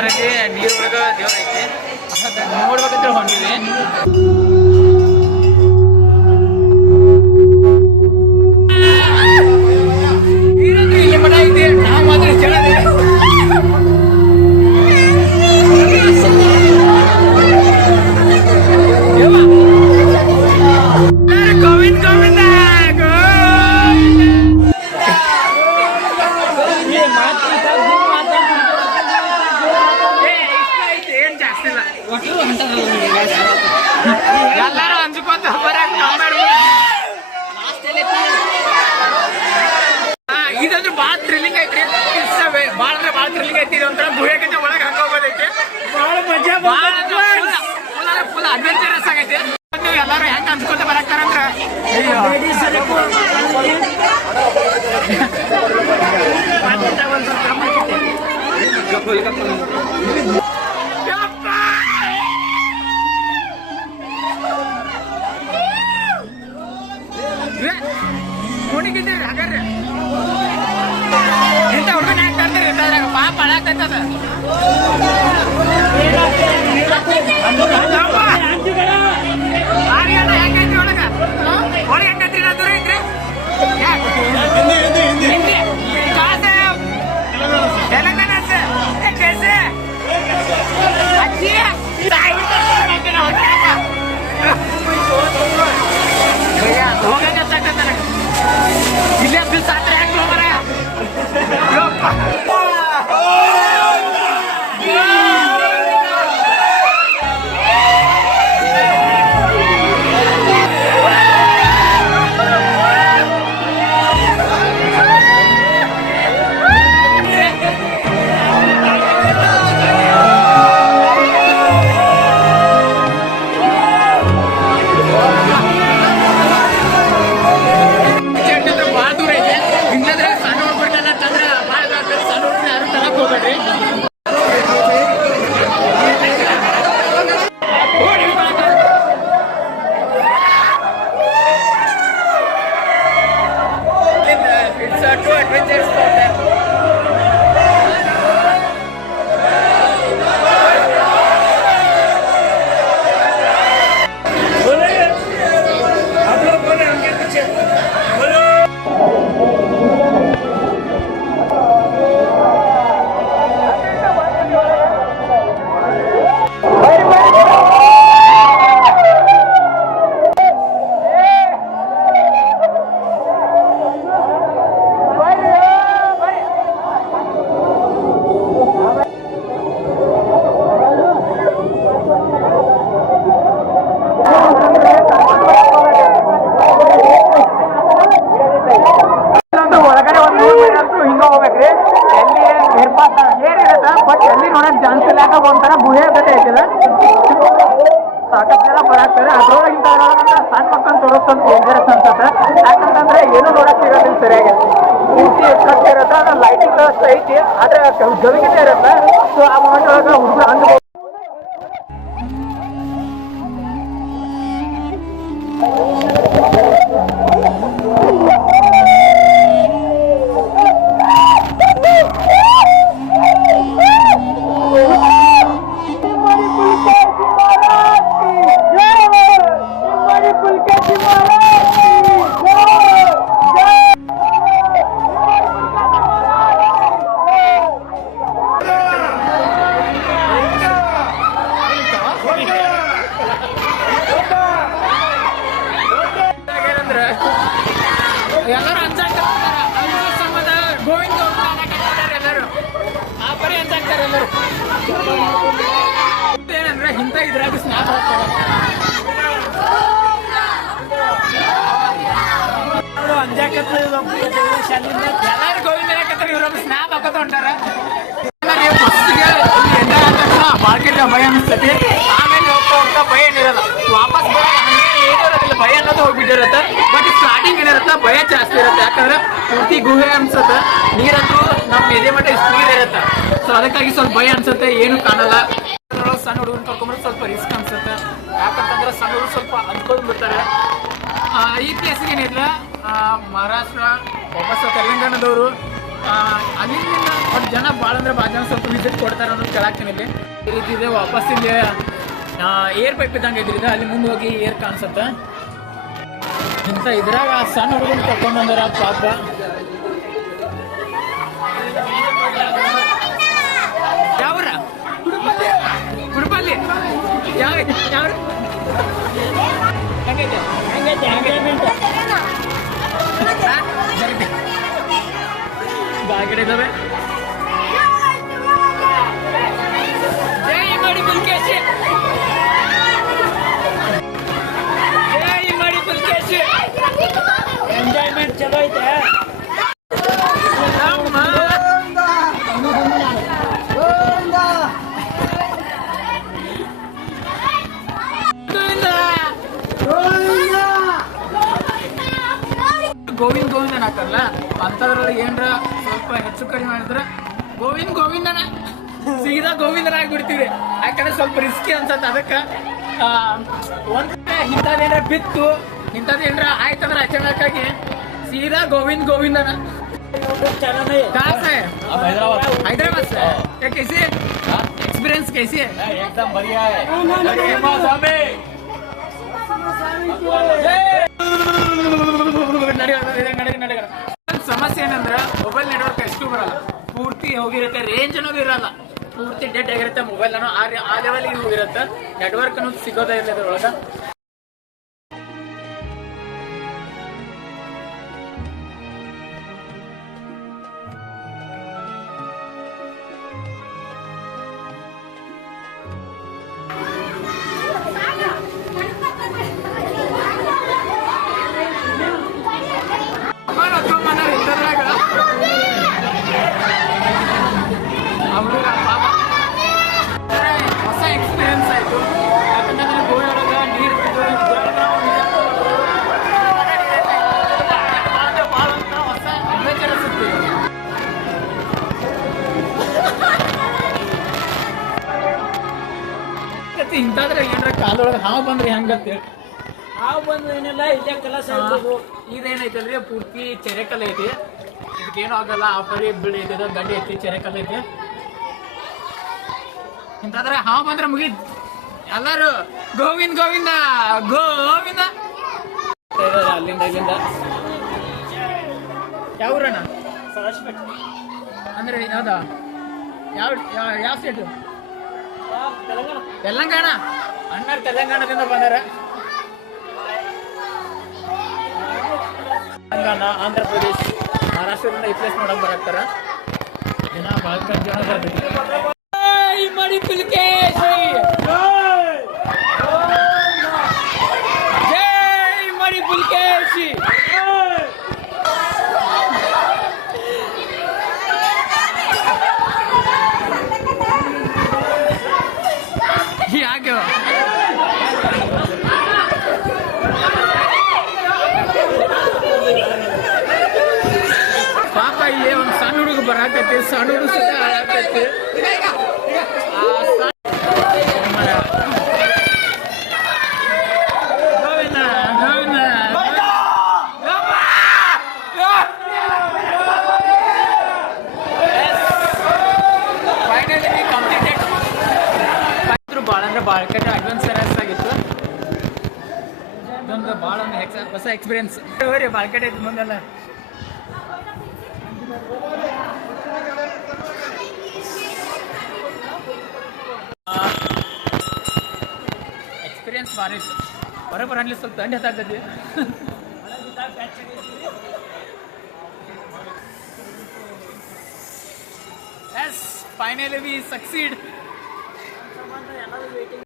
ಸುಮಾರಲ್ಲಿ ನೀರೊಳಗೆ ದೇವ್ರ ಐತಿ. ನೋಡ್ಬೇಕಂತ ಹೊಂಟಿವಿ. ಇಲ್ಲಿ ಮಠ ಐತಿ. ನಾವು ಮಾತ್ರ ಕೇಳದೆ ಗೋವಿಂದ ಗೋವಿಂದ ಏನ್ ಜಾಸ್ತಿ ಇಲ್ಲ. ಎಲ್ಲಾರು ಹಂಚ್ಕೊಂತ ಇದಂದ್ರೆ ಭಾಳ ಥ್ರಿಲ್ಲಿಂಗ್ ಐತ್ರಿ. ಭಾಳ ಅಂದ್ರೆ ಭಾಳ ಥ್ರಿಲ್ಲಿಂಗ್ ಐತಿ. ಇದೊಂಥರ ಗುಹೆಗಿಂತ ಒಳಗೆ ಹಂಗೋಗೋದೈತಿ. ಫುಲ್ ಅಡ್ವೆಂಚರಸ್ ಆಗೈತಿ. ನೀವು ಎಲ್ಲಾರು ಹೆಂಗ್ ಹಂಚ್ಕೊಂತ ಬರಾಕ್ತಾರಂದ್ರ ನೋಡಿಗಿದ್ದೀರಿ ಹಾಗಾರ್ರಿ ಇಂಥ ಹುಡುಗನ ಹೆಂಗ್ ಕರ್ತೀರಿ ಇದ್ರಾಗ ಪಾಪ ಹಾಳಾಗ್ತೈತದ. ಹೆಂಗೈತಿ ಒಳಗ ಒಳಗೆ ಹೆಂಗೈತ್ರಿ ನಾ ದೂರ ಐತ್ರಿ ಹಿಂದಿ ಕಾಸೆ ತೆಲಂಗಾಣ ಸೆ कैसे अच्छी है भैया हो गया क्या सकता है इले फिर साथ रैंक हो रहा है ಬಟ್ ಎಲ್ಲಿ ನೋಡಕ್ ಚಾನ್ಸ್ ಇಲ್ಲ. ಒಂಥರ ಗುಹೆ ಆಗತ್ತೆ ಐತಿಲ್ಲ ಸಾಕಷ್ಟು ಜನ ಬರಾಕ್ತಾರೆ. ಅದ್ರೊಳಗಿಂತ ಸಣ್ಣ ಮಕ್ಕಳನ್ನ ತೋರಿಸ್ತಂತ ಡೇಂಜರಸ್ ಅನ್ಸುತ್ತೆ. ಯಾಕಂತಂದ್ರೆ ಏನು ನೋಡಕ್ ಸಿಗೋದಿಲ್ಲ ಸರಿಯಾಗಿ. ಪೂರ್ತಿ ಕಟ್ ಇರುತ್ತೆ, ಅದ್ರ ಲೈಟಿಂಗ್ ವ್ಯವಸ್ಥೆ ಐತಿ, ಆದ್ರೆ ಜರುಗಿದೆ ಇರುತ್ತೆ. ಸೊ ಆ ಮೊಮೆಂಟ್ ಒಳಗೆ ಹುಡುಗರು ಹಂಗೆ ಎಲ್ಲರೂ ಅಂಜಾಕ್ತಾರೆ. ಗೋವಿಂದ ಎಲ್ಲರೂ ಆ ಪರಿ ಅಂಜಾಕ್ತಾರೆ. ಎಲ್ಲರೂ ಏನಂದ್ರೆ ಇಂಥ ಇದ್ರಾಗ ಸ್ನಾಪ್ ಹಾಕ್ತಾರೆ. ಎಲ್ಲರೂ ಗೋವಿಂದ ಹಾಕತ್ತಾರೆ, ಇವ್ರೊಬ್ಬ ಸ್ನಾಪ್ ಹಾಕೋತ ಹೊಂಟಾರ. ಮಾರ್ಕೆಟ್ ಭಯ ಅನಿಸ್ತೈತಿ. ಆಮೇಲೆ ಹೋಗ್ತಾ ಹೋಗ್ತಾ ಭಯ ಏನಿರಲ್ಲ. ವಾಪಸ್ ಏನಿರೋದಿಲ್ಲ, ಭಯ ಅನ್ನೋದು ಹೋಗ್ಬಿಟ್ಟಿರುತ್ತೆ. ಬಟ್ ಸ್ಟಾರ್ಟಿಂಗ್ ಏನಿರುತ್ತೆ ಭಯ ಜಾಸ್ತಿ ಇರುತ್ತೆ. ಯಾಕಂದ್ರೆ ಪೂರ್ತಿ ಗುಹೆ ಅನ್ಸುತ್ತೆ. ನೀರಂತೂ ನಮ್ಮ ಎದೆ ಮಟ್ಟ ಇಷ್ಟು ನೀರು ಇರುತ್ತೆ. ಸೊ ಅದಕ್ಕಾಗಿ ಸ್ವಲ್ಪ ಭಯ ಅನ್ಸುತ್ತೆ, ಏನು ಕಾಣಲ್ಲ. ಸಣ್ಣ ಹುಡುಗನ ಕರ್ಕೊಂಡ್ರೆ ಸ್ವಲ್ಪ ರಿಸ್ಕ್ ಅನ್ಸುತ್ತೆ. ಯಾಕಂತಂದ್ರೆ ಸಣ್ಣ ಹುಡುಗರು ಸ್ವಲ್ಪ ಅಂದ್ಕೊಂಡು ಬಿಡ್ತಾರೆ. ಈ ಪ್ಲೇಸ್ಗೆ ಏನಿಲ್ಲ, ಮಹಾರಾಷ್ಟ್ರ ವಾಪಸ್ ತೆಲಂಗಾಣದವರು ಅಲ್ಲಿಂದ ಒಂದು ಜನ ಭಾಳ ಅಂದ್ರೆ ಭಾಳ ಜನ ಸ್ವಲ್ಪ ವಿಸಿಟ್ ಕೊಡ್ತಾರೆ ಅನ್ನೋದು ಕೇಳಾಕ್ತೀನಿ ಇಲ್ಲಿ. ಈ ರೀತಿ ಇದೆ, ವಾಪಸ್ ಇಲ್ಲಿ ಏರ್ ಪೈಪ್ ಇದ್ದಂಗೆ ಇದ್ರಿದೆ, ಅಲ್ಲಿ ಮುಂದೆ ಹೋಗಿ ಏರ್ ಕಾಣಿಸುತ್ತೆ. ಇಂಥ ಇದ್ರಾಗ ಸಣ್ಣ ಹುಡುಗನ ಕರ್ಕೊಂಡು ಬಂದಾರ ಪಾಪ. ಯಾವ್ರ ಕುಡುಪಲ್ಲಿ ಯಾವ ಯಾವ್ರ ಬಾಗಿಡೆ ಇದಾವೆ. ಜೈ ಮಾಡಿ ಪುಲ್ಕೇಶಿ, ಜೈ ಮಾಡಿ ಪುಲ್ಕೇಶಿ. ಎಂಜಾಯ್ಮೆಂಟ್ ಚಲೋ ಐತೆ. ಗೋವಿಂದ್ ಗೋವಿಂದನ ಹಾಕಲ್ಲ ಅಂಥದ್ರಲ್ಲಿ ಏನ್ರ ಸ್ವಲ್ಪ ಹೆಚ್ಚು ಕಡಿಮೆ ಮಾಡಿದ್ರೆ ಗೋವಿಂದನ ಸೀದಾ ಗೋವಿಂದನ ಆಗಿಬಿಡ್ತೀವಿ. ಯಾಕಂದ್ರೆ ಸ್ವಲ್ಪ ರಿಸ್ಕಿ ಅನ್ಸತ್ತೆ. ಅದಕ್ಕೆ ಒಂದ್ ಇಂಥದ್ದೇನ್ರ ಬಿತ್ತು, ಇಂಥದ್ದೇನ್ರ ಆಯ್ತಂದ್ರೆ ಅಚಾನಕ್ಕಾಗಿ सीधा गोविंद गोविंद है ना। कहाँ से? हैदराबाद से। क्या कैसे एक्सपीरियंस कैसी है? एकदम बढ़िया है। ಸಮಸ್ಯೆ ಏನಂದ್ರೆ ಮೊಬೈಲ್ ನೆಟ್ವರ್ಕ್ ಎಷ್ಟು ಬರಲ್ಲ, ಪೂರ್ತಿ ಹೋಗಿರುತ್ತೆ, ರೇಂಜ್ ಅನ್ನೋದು ಇರಲ್ಲ, ಪೂರ್ತಿ ಡೆಡ್ ಆಗಿರುತ್ತೆ ಮೊಬೈಲ್ ಅನ್ನೋ ಆ ಲೆವೆಲ್ಗೆ ಹೋಗಿರುತ್ತೆ, ನೆಟ್ವರ್ಕ್ ಅನ್ನೋದು ಸಿಗೋದೇ ಇಲ್ಲ ಅದ್ರೊಳಗೆ. ಹೊಸ ಎಕ್ಸ್ಪೀರಿಯನ್ಸ್ ಆಯಿತು. ಯಾಕಂದ್ರೆ ಗೋವಾದಾಗ ನೀರು ಭಾಳ ಅಂತ ಹೊಸ ಅಡ್ವೆಂಚರಸ್ ಇತ್ತು. ಇಂಥಾದ್ರೆ ಏನಾರ ಕಾಲೊಳಗೆ ಹಾವು ಬಂದ್ರೆ ಹೆಂಗತ್ತೇಳಿ, ಹಾವು ಬಂದ್ರೆ ಏನಿಲ್ಲ, ಇಲ್ಲೇ ಕೆಲಸ ಇದೇನೈತಲ್ರಿ ಪೂರ್ತಿ ಚೆರೆಕಲ್ ಐತಿ, ಇದಕ್ಕೇನು ಆಗಲ್ಲ. ಆ ಪರಿ ಬಿಳಿ ಐತೆ, ಗಡ್ಡೆ ಐತಿ, ಚೆರೆಕಲ್ ಐತಿ. ಇಂತಾದ್ರೆ ಹಾವು ಬಂದ್ರೆ ಮುಗಿದ್ ಎಲ್ಲಾರು ಗೋವಿಂದ ಗೋವಿಂದ ಗೋವಿಂದ ಅಲ್ಲಿಂದ ಇಲ್ಲಿಂದ. ಯಾವ ಊರಣ್ಣ? ಅಂದ್ರೆ ಯಾವ್ದ ಯಾವ ಯಾವ ಸ್ಟೇಟು? ತೆಲಂಗಾಣ. ಅಣ್ಣರು ತೆಲಂಗಾಣದಿಂದ ಬಂದಾರ. ತೆಲಂಗಾಣ, ಆಂಧ್ರ ಪ್ರದೇಶ್, ಮಹಾರಾಷ್ಟ್ರದಿಂದ ಈ ಪ್ಲೇಸ್ ನೋಡಕ್ ಬರತ್ತಾರ ಜನ, ಭಾಳ ಜನ ಬರ್ತೀವಿ. ಮಡಿ ಪುಲ್ಕೇಶಿ, ಜೈ ಮಡಿ ಪುಲ್ಕೇಶಿ. ಯಾಕೆ ಪಾಪ ಇಲ್ಲಿ ಒಂದು ಸಣ್ಣ ಹುಡುಗ ಬರಾಕೈತಿ, ಸಣ್ಣ ಹುಡುಗ ಸುತ್ತ ಹಾಳಾಕೈತಿ. ಭಾಳ ಅಂದ್ರೆ ಭಾಳ ಕೆಟ್ಟ ಅಡ್ವೆಂಚರಸ್ ಆಗಿತ್ತು. ಇದೊಂದು ಭಾಳ ಒಂದು ಹೊಸ ಎಕ್ಸ್ಪೀರಿಯನ್ಸ್. ಭಾಳ ಕೆಟ್ಟ ಐತಿ ಮುಂದೆಲ್ಲ. ಎಕ್ಸ್ಪೀರಿಯನ್ಸ್ ಭಾರಿ ಇತ್ತು. ಬರೋಬ್ಬರ ಅಲ್ಲಿ ಸ್ವಲ್ಪ ತಂಡ ಹತ್ತಾಗ್ತದೆ. Yes, finally we succeed.